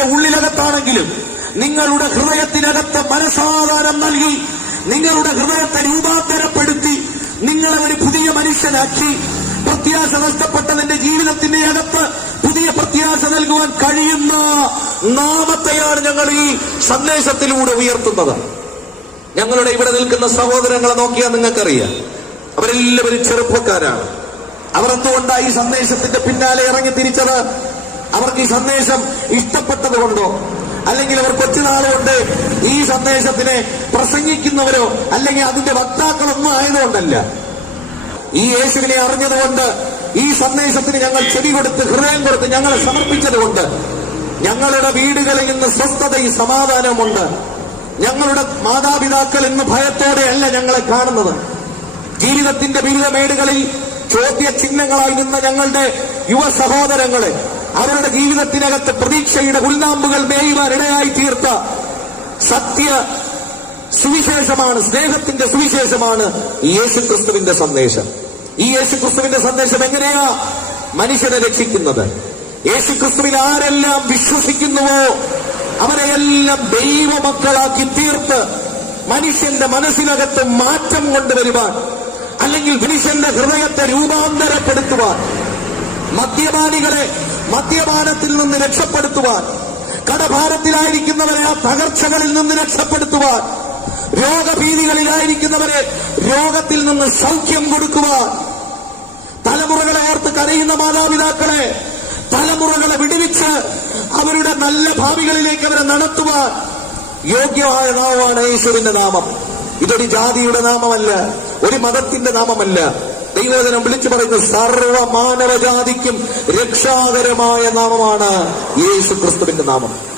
വീടിന്റെ ഉള്ളിലകത്താണെങ്കിലും നിങ്ങളുടെ ഹൃദയത്തിനകത്ത് മനസാധാരം നൽകി നിങ്ങളുടെ ഹൃദയത്തെ രൂപാന്തരപ്പെടുത്തി നിങ്ങളെ ഒരു പുതിയ മനുഷ്യനാക്കി പ്രത്യാശ നഷ്ടപ്പെട്ട നിന്റെ ജീവിതത്തിന്റെ അകത്ത് പുതിയ പ്രത്യാശ നൽകുവാൻ കഴിയുന്ന നാമത്തെയാണ് ഞങ്ങൾ ഈ സന്ദേശത്തിലൂടെ ഉയർത്തുന്നത്. ഞങ്ങളുടെ ഇവിടെ നിൽക്കുന്ന സഹോദരങ്ങളെ നോക്കിയാൽ നിങ്ങൾക്കറിയാം. അവരെല്ലാവരും ചെറുപ്പക്കാരാണ്. അവർ എന്തുകൊണ്ടാണ് ഈ സന്ദേശത്തിന്റെ പിന്നാലെ ഇറങ്ങി തിരിച്ചത്? അവർക്ക് ഈ സന്ദേശം ഇഷ്ടപ്പെട്ടത് കൊണ്ടോ അല്ലെങ്കിൽ അവർ കൊച്ചുനാളുകൊണ്ട് ഈ സന്ദേശത്തിനെ പ്രസംഗിക്കുന്നവരോ അല്ലെങ്കിൽ അതിന്റെ വക്താക്കളൊന്നും ആയതുകൊണ്ടല്ല. ഈ യേശുവിനെ അറിഞ്ഞതുകൊണ്ട് ഈ സന്ദേശത്തിന് ഞങ്ങൾ ചെടി കൊടുത്ത് ഹൃദയം കൊടുത്ത് ഞങ്ങളെ സമർപ്പിച്ചതുകൊണ്ട് ഞങ്ങളുടെ വീടുകളിൽ ഇന്ന് സ്വസ്ഥതയും സമാധാനവുമുണ്ട്. ഞങ്ങളുടെ മാതാപിതാക്കൾ ഇന്ന് ഭയത്തോടെയല്ല ഞങ്ങളെ കാണുന്നത്. ജീവിതത്തിന്റെ ബിരുദമേടുകളിൽ ചോദ്യ ചിഹ്നങ്ങളായി നിന്ന ഞങ്ങളുടെ യുവ സഹോദരങ്ങളെ അവരുടെ ജീവിതത്തിനകത്ത് പ്രതീക്ഷയുടെ ഉൾനാമ്പുകൾ മേയുവാൻ ഇടയായി തീർത്ത സത്യ സുവിശേഷമാണ് സ്നേഹത്തിന്റെ സുവിശേഷമാണ് യേശുക്രിസ്തുവിന്റെ സന്ദേശം. ഈ യേശുക്രിസ്തുവിന്റെ സന്ദേശം എങ്ങനെയാ മനുഷ്യനെ രക്ഷിക്കുന്നത്? യേശുക്രിസ്തുവിൽ ആരെല്ലാം വിശ്വസിക്കുന്നുവോ അവരെയെല്ലാം ദൈവമക്കളാക്കി തീർത്ത് മനുഷ്യന്റെ മനസ്സിനകത്ത് മാറ്റം കൊണ്ടുവരുവാൻ അല്ലെങ്കിൽ മനുഷ്യന്റെ ഹൃദയത്തെ രൂപാന്തരപ്പെടുത്തുവാൻ മദ്യപാനികളെ മദ്യപാനത്തിൽ നിന്ന് രക്ഷപ്പെടുത്തുവാൻ കടഭാരത്തിലായിരിക്കുന്നവരെ ആ തകർച്ചകളിൽ നിന്ന് രക്ഷപ്പെടുത്തുവാൻ രോഗഭീതികളിലായിരിക്കുന്നവരെ രോഗത്തിൽ നിന്ന് സൗഖ്യം കൊടുക്കുവാൻ തലമുറകളെ ഓർത്ത് കരയുന്ന മാതാപിതാക്കളെ തലമുറകളെ വിടുവിച്ച് അവരുടെ നല്ല ഭാവികളിലേക്ക് അവരെ നടത്തുവാൻ യോഗ്യമായ നാമമാണ് ഈശ്വരന്റെ നാമം. ഇതൊരു ജാതിയുടെ നാമമല്ല ഒരു മതത്തിന്റെ നാമമല്ല. ദൈവജനം വിളിച്ചു പറയുന്ന സർവ മാനവജാതിക്കും രക്ഷാകരമായ നാമമാണ് യേശുക്രിസ്തുവിന്റെ നാമം.